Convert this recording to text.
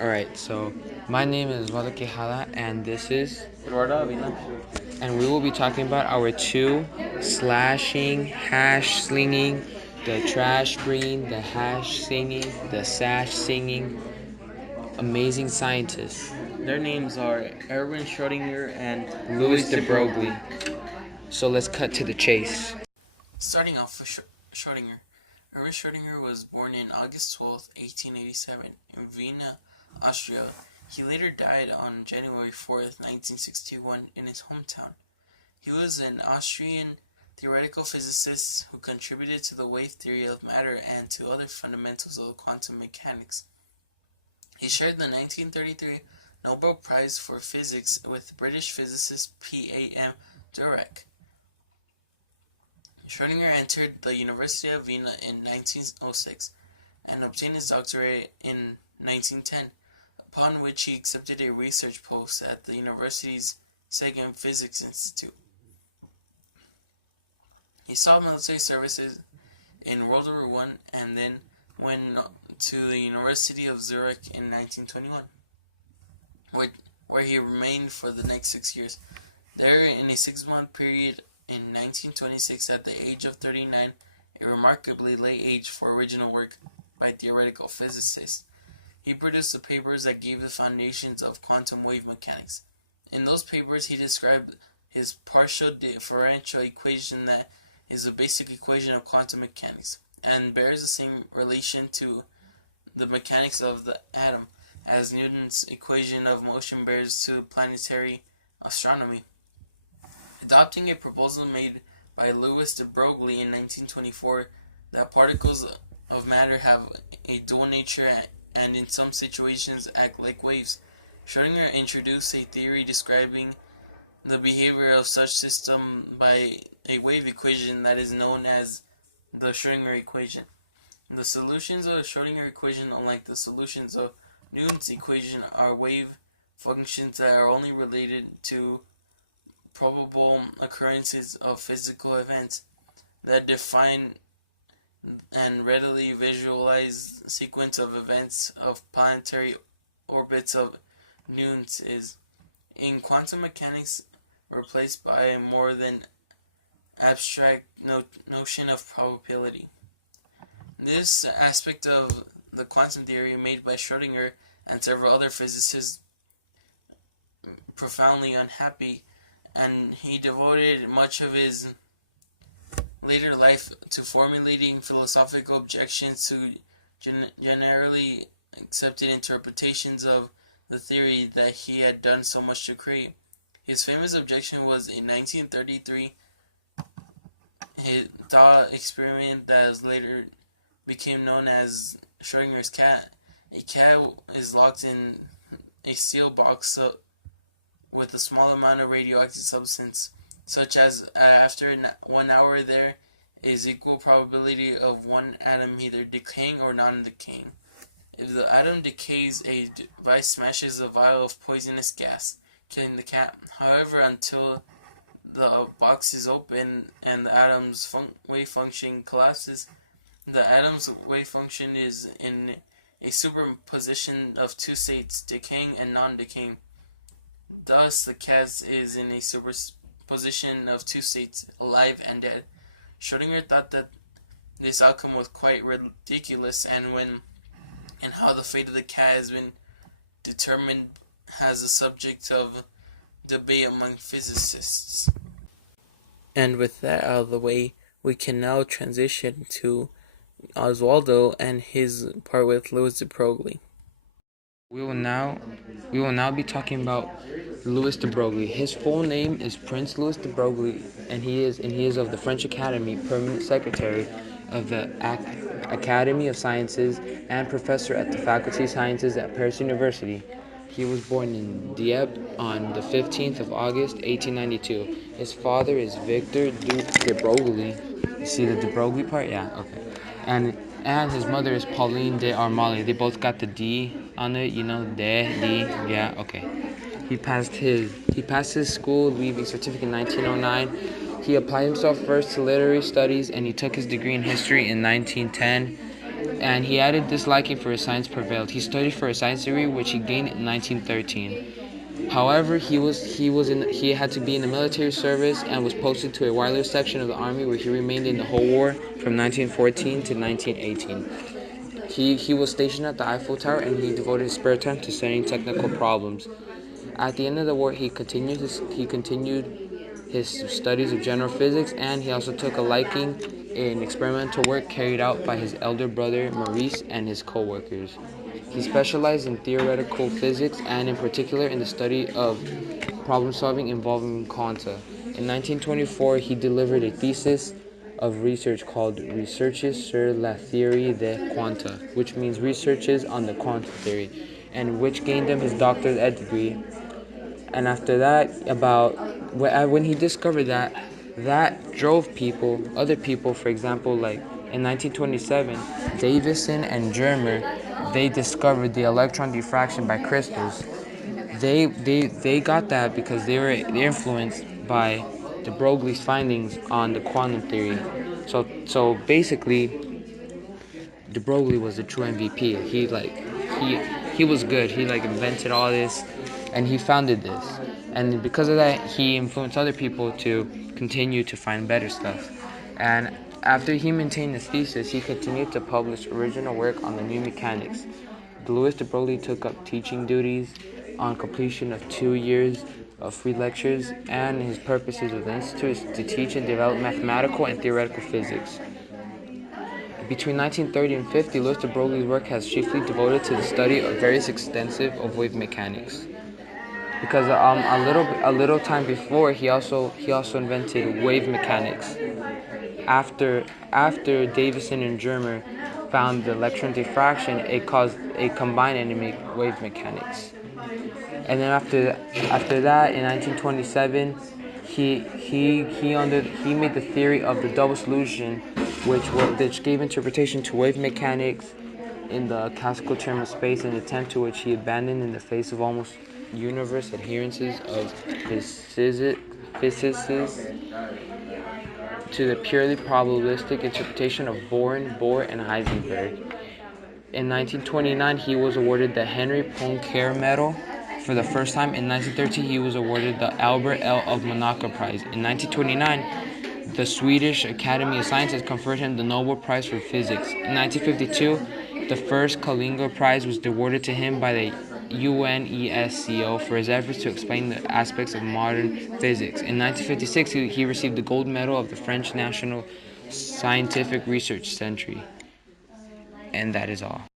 Alright, so my name is Wada Quijada, and this is, Eduardo Avila. and we will be talking about our two slashing, hash slinging, the trash bringing, the hash singing, the sash singing, amazing scientists, Their names are Erwin Schrodinger and Louis Louis de de Broglie. Broglie. So let's cut to the chase. Starting off with Schrodinger. Erwin Schrodinger was born on August 12, 1887, in Vienna, Austria. He later died on January 4th, 1961, in his hometown. He was an Austrian theoretical physicist who contributed to the wave theory of matter and to other fundamentals of quantum mechanics. He shared the 1933 Nobel Prize for Physics with British physicist P.A.M. Dirac. Schrodinger entered the University of Vienna in 1906 and obtained his doctorate in 1910, upon which he accepted a research post at the university's Sagan Physics Institute. He saw military services in World War I and then went to the University of Zurich in 1921, where he remained for the next 6 years. There, in a 6-month period in 1926, at the age of 39, a remarkably late age for original work by theoretical physicists, he produced the papers that gave the foundations of quantum wave mechanics. In those papers, he described his partial differential equation that is the basic equation of quantum mechanics, and bears the same relation to the mechanics of the atom as Newton's equation of motion bears to planetary astronomy. Adopting a proposal made by Louis de Broglie in 1924 that particles of matter have a dual nature and in some situations act like waves, Schrodinger introduced a theory describing the behavior of such system by a wave equation that is known as the Schrodinger equation. The solutions of the Schrodinger equation, unlike the solutions of Newton's equation, are wave functions that are only related to probable occurrences of physical events that define and readily visualize the sequence of events of planetary orbits of Newton's is, in quantum mechanics, replaced by a more than abstract notion of probability. This aspect of the quantum theory made by Schrodinger and several other physicists profoundly unhappy, and he devoted much of his later life to formulating philosophical objections to generally accepted interpretations of the theory that he had done so much to create. His famous objection was in 1933 his thought experiment that later became known as Schrodinger's cat. A cat is locked in a steel box with a small amount of radioactive substance, such as after 1 hour there is equal probability of one atom either decaying or non-decaying. If the atom decays, a device smashes a vial of poisonous gas, killing the cat. However, until the box is open and the atom's wave function collapses, the atom's wave function is in a superposition of two states, decaying and non-decaying. Thus, the cat is in a superposition of two states, alive and dead. Schrodinger thought that this outcome was quite ridiculous, and how the fate of the cat has been determined as a subject of debate among physicists. And with that out of the way, we can now transition to Oswaldo and his part with Louis de Broglie. We will now be talking about Louis de Broglie. His full name is Prince Louis de Broglie, and he is of the French Academy, permanent secretary of the Academy of Sciences, and professor at the Faculty of Sciences at Paris University. He was born in Dieppe on the 15th of August, 1892. His father is Victor Duc de Broglie. You see the de Broglie part? Yeah, okay. And his mother is Pauline de Armali. They both got the D on it, D, yeah, okay. He passed his school leaving certificate in 1909. He applied himself first to literary studies, and he took his degree in history in 1910. and he added this liking for his science prevailed. He studied for a science degree, which he gained in 1913. However, he had to be in the military service and was posted to a wireless section of the army where he remained in the whole war from 1914 to 1918. He was stationed at the Eiffel Tower and he devoted his spare time to studying technical problems. At the end of the war, he continued his studies of general physics, and he also took a liking in experimental work carried out by his elder brother Maurice and his co-workers. He specialized in theoretical physics and in particular in the study of problem solving involving quanta. In 1924, he delivered a thesis of research called Recherches sur la théorie des quanta, which means researches on the quantum theory, and which gained him his doctorate degree. And after that, when he discovered that, that drove other people, for example, like in 1927, Davison and Germer, they discovered the electron diffraction by crystals. They got that because they're influenced by de Broglie's findings on the quantum theory. So basically, de Broglie was the true MVP. He was good. He like invented all this, and he founded this. And because of that, he influenced other people to continue to find better stuff. And after he maintained his thesis, he continued to publish original work on the new mechanics. Louis de Broglie took up teaching duties on completion of 2 years of free lectures, and his purposes of the institute is to teach and develop mathematical and theoretical physics. Between 1930 and 50, Louis de Broglie's work has chiefly devoted to the study of various extensive of wave mechanics. Because a little time before, he also invented wave mechanics. After Davison and Germer found the electron diffraction, it caused a combined and to make wave mechanics. And then after that, in 1927, he made the theory of the double solution, which gave interpretation to wave mechanics in the classical term of space, an attempt to which he abandoned in the face of almost universe adherences of his physicists to the purely probabilistic interpretation of Bohr, and Heisenberg. In 1929, he was awarded the Henry Poincaré Medal. For the first time in 1930, he was awarded the Albert L. of Monaco Prize. In 1929, the Swedish Academy of Sciences conferred him the Nobel Prize for Physics. In 1952, the first Schrodinger Prize was awarded to him by the UNESCO for his efforts to explain the aspects of modern physics. In 1956, he received the Gold Medal of the French National Scientific Research Centre. And that is all.